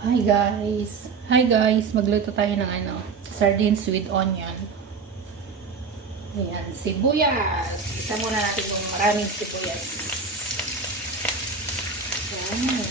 Hi guys, magluto tayo ng sardines with onion. Ayan, sibuyas. Isa muna natin yung maraming sibuyas. Ayan.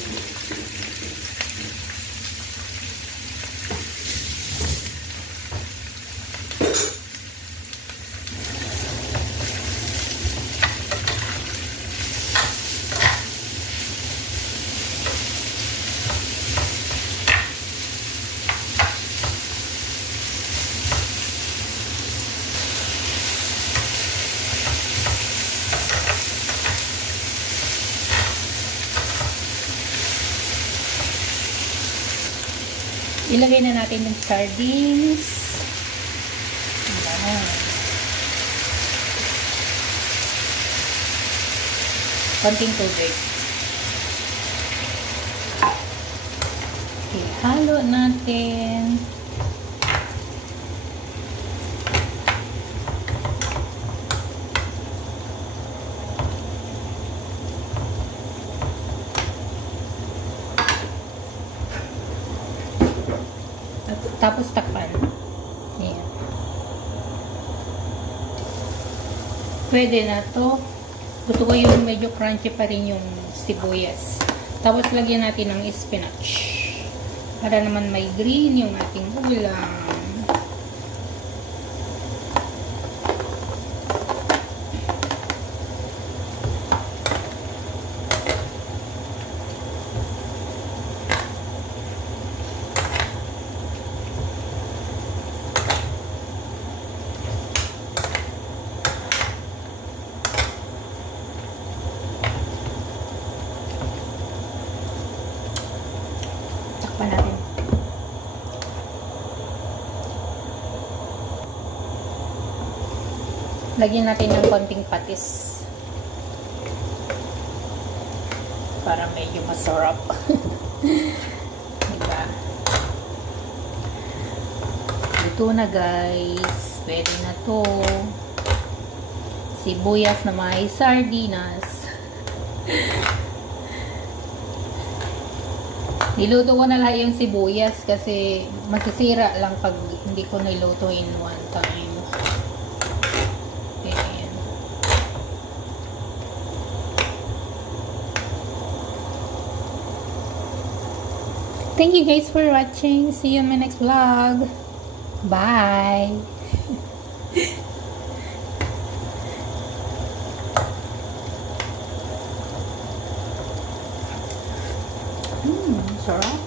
Ilagay na natin yung sardines. Ayan. Konting tubig. Ihalo natin. Tapos takpan. Ayan. Pwede na to. Gusto ko yung medyo crunchy pa rin yung sibuyas. Tapos lagyan natin ng spinach. Para naman may green yung ating ulam. Natin. Lagyan natin ng konting patis para medyo masarap. Diba? Ito na guys, pwede na to. Sibuyas na may sardinas. Niluto ko na lahat yung sibuyas kasi masisira lang pag hindi ko niluto in one time. Ayan. Thank you guys for watching. See you in my next vlog. Bye! Sarap.